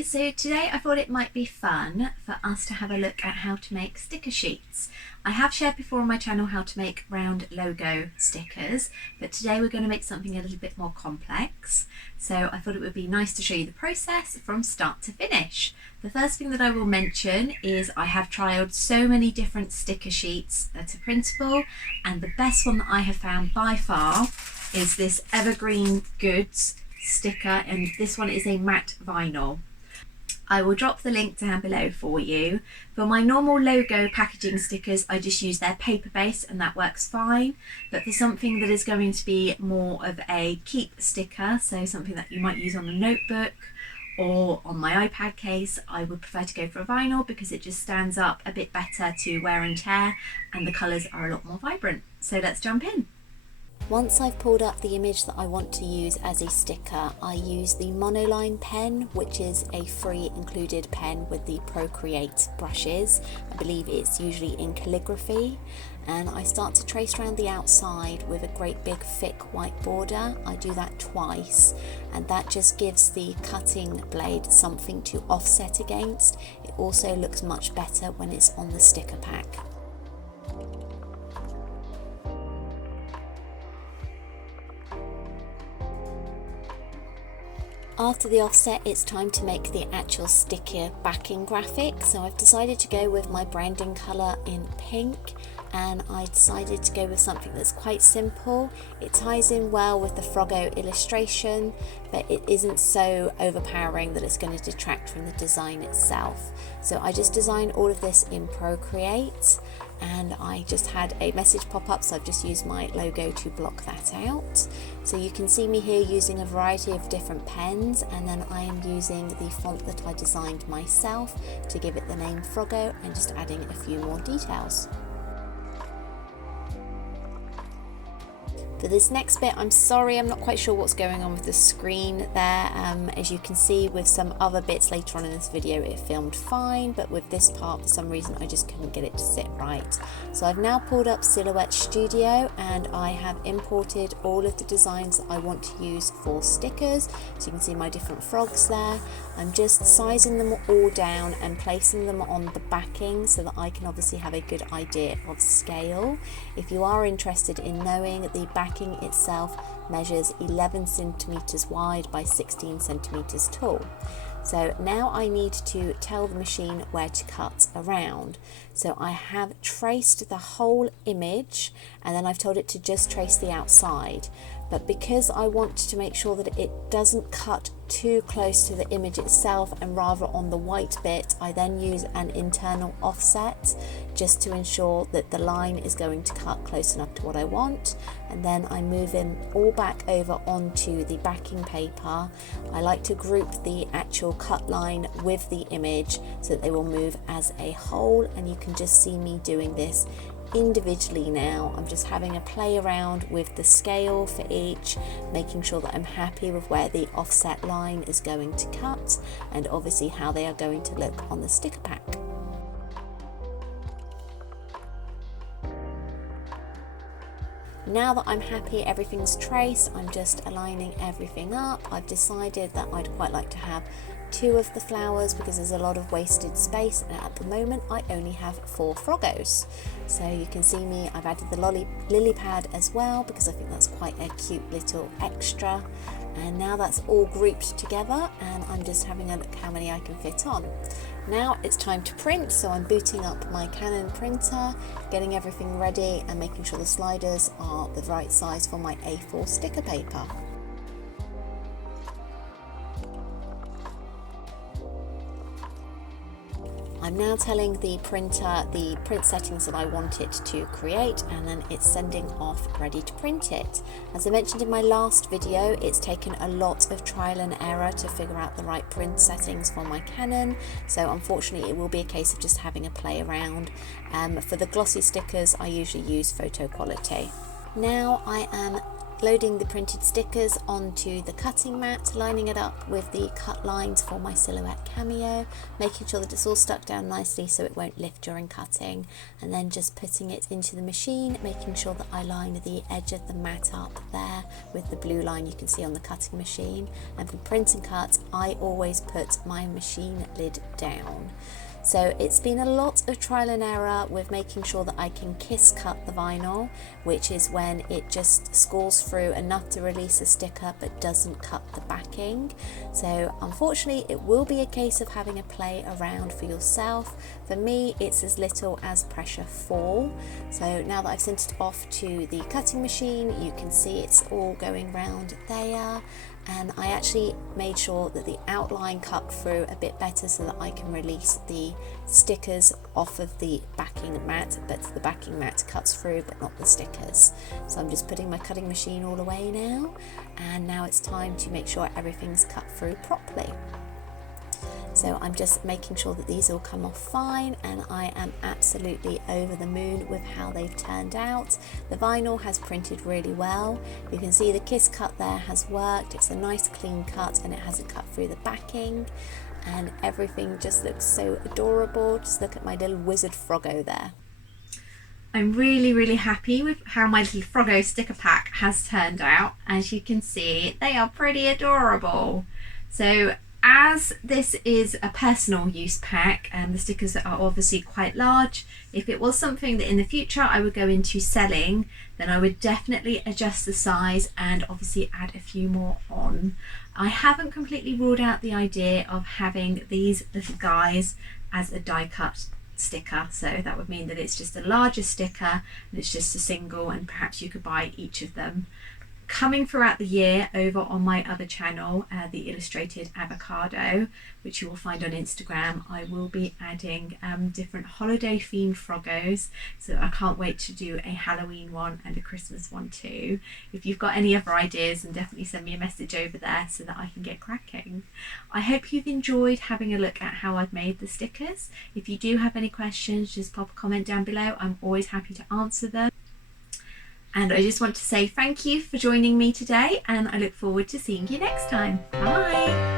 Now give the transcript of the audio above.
guys, so today I thought it might be fun for us to have a look at how to make sticker sheets. I have shared before on my channel how to make round logo stickers, but today we're going to make something a little bit more complex. So I thought it would be nice to show you the process from start to finish. The first thing that I will mention is I have trialed so many different sticker sheets that are printable, and the best one that I have found by far is this Evergreen Goods sticker, and this one is a matte vinyl. I will drop the link down below for you. For my normal logo packaging stickers, I just use their paper base and that works fine. But for something that is going to be more of a keep sticker, so something that you might use on a notebook or on my iPad case, I would prefer to go for a vinyl because it just stands up a bit better to wear and tear, and the colours are a lot more vibrant. So let's jump in. Once I've pulled up the image that I want to use as a sticker, I use the monoline pen, which is a free included pen with the Procreate brushes. I believe it's usually in calligraphy. And I start to trace around the outside with a great big thick white border. I do that twice, and that just gives the cutting blade something to offset against. It also looks much better when it's on the sticker pack. After the offset, it's time to make the actual sticker backing graphic. So I've decided to go with my branding colour in pink, and I decided to go with something that's quite simple. It ties in well with the Froggo illustration, but it isn't so overpowering that it's going to detract from the design itself. So I just designed all of this in Procreate, and I just had a message pop up, so I've just used my logo to block that out. So you can see me here using a variety of different pens, and then I am using the font that I designed myself to give it the name Froggo, and just adding a few more details. For this next bit, I'm sorry, I'm not quite sure what's going on with the screen there. As you can see with some other bits later on in this video, it filmed fine, but with this part, for some reason, I just couldn't get it to sit right. So I've now pulled up Silhouette Studio, and I have imported all of the designs that I want to use for stickers. So you can see my different frogs there. I'm just sizing them all down and placing them on the backing so that I can obviously have a good idea of scale. If you are interested in knowing, the backing itself measures 11 centimeters wide by 16 centimeters tall. So now I need to tell the machine where to cut around. So I have traced the whole image, and then I've told it to just trace the outside. But because I want to make sure that it doesn't cut too close to the image itself and rather on the white bit, I then use an internal offset just to ensure that the line is going to cut close enough to what I want. And then I move them all back over onto the backing paper. I like to group the actual cut line with the image so that they will move as a whole, and you can just see me doing this individually now. I'm just having a play around with the scale for each, making sure that I'm happy with where the offset line is going to cut, and obviously how they are going to look on the sticker pack. Now that I'm happy everything's traced, I'm just aligning everything up. I've decided that I'd quite like to have 2 of the flowers because there's a lot of wasted space, and at the moment I only have 4 Froggos. So you can see me, I've added the lily pad as well because I think that's quite a cute little extra. And now that's all grouped together, and I'm just having a look how many I can fit on. Now it's time to print, so I'm booting up my Canon printer, getting everything ready and making sure the sliders are the right size for my A4 sticker paper. I'm now telling the printer the print settings that I want it to create, and then it's sending off ready to print it. As I mentioned in my last video, it's taken a lot of trial and error to figure out the right print settings for my Canon, so unfortunately it will be a case of just having a play around. For the glossy stickers I usually use photo quality. Now I am loading the printed stickers onto the cutting mat, lining it up with the cut lines for my silhouette cameo, making sure that it's all stuck down nicely so it won't lift during cutting, and then just putting it into the machine, making sure that I line the edge of the mat up there with the blue line you can see on the cutting machine. And for print and cut, I always put my machine lid down. So it's been a lot of trial and error with making sure that I can kiss cut the vinyl, which is when it just scores through enough to release a sticker but doesn't cut the backing. So unfortunately it will be a case of having a play around for yourself. For me it's as little as pressure 4. So now that I've sent it off to the cutting machine, you can see it's all going round there. And I actually made sure that the outline cut through a bit better so that I can release the stickers off of the backing mat, but the backing mat cuts through but not the stickers. So I'm just putting my cutting machine all away now, and now it's time to make sure everything's cut through properly. So I'm just making sure that these all come off fine, and I am absolutely over the moon with how they've turned out. The vinyl has printed really well. You can see the kiss cut there has worked. It's a nice clean cut and it hasn't cut through the backing, and everything just looks so adorable. Just look at my little wizard Froggo there. I'm really happy with how my little Froggo sticker pack has turned out. As you can see, they are pretty adorable. So as this is a personal use pack and the stickers are obviously quite large, if it was something that in the future I would go into selling, then I would definitely adjust the size and obviously add a few more on. I haven't completely ruled out the idea of having these little guys as a die cut sticker, so that would mean that it's just a larger sticker and it's just a single, and perhaps you could buy each of them. Coming throughout the year over on my other channel, the Illustrated Avocado, which you will find on Instagram, I will be adding different holiday themed Froggos, so I can't wait to do a Halloween one and a Christmas one too. If you've got any other ideas, then definitely send me a message over there so that I can get cracking. I hope you've enjoyed having a look at how I've made the stickers. If you do have any questions, just pop a comment down below. I'm always happy to answer them. And I just want to say thank you for joining me today, and I look forward to seeing you next time. Bye!